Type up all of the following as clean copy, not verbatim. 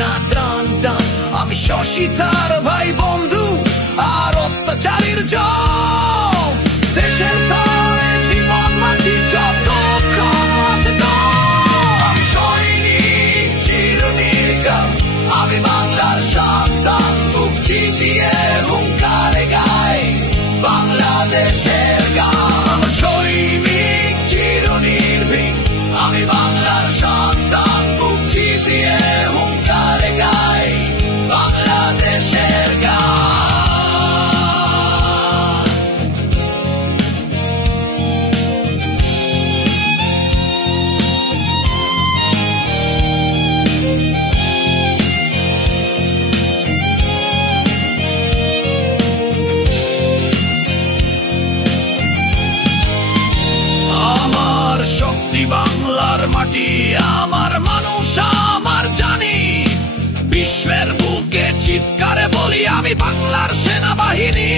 না ত্রাণ টান। আমি শশী তার ভাই বন্ধু আর অত্যাচারীর জম। দেশের তরে জীবন মাঝি যতক্ষণ আছে দম। আমি সৈনিক চিরনির্ঘাত, আমি বাংলার সন্তান, বুক চিতিয়ে হুঙ্কারে গাই বাংলাদেশের গান। আমার সৈনিক চিরনির্ভীক, আমি বাংলার সন্তান, বুক চিতিয়ে হুঙ্কারে গাই বাংলাদেশের গান। আমার শক্তি বাংলার মাটি, আমার মানুষ, আমার জানি। বিশ্বের বুকে চিৎকারে বলি আমি বাংলার সেনাবাহিনী।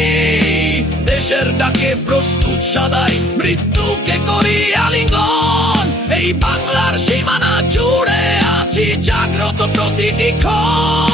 দেশের ডাকে প্রস্তুত সদাই, মৃত্যুকে করি আলিঙ্গন। এই বাংলার সীমানা জুড়ে আছি জাগ্রত প্রতিটি ক্ষণ।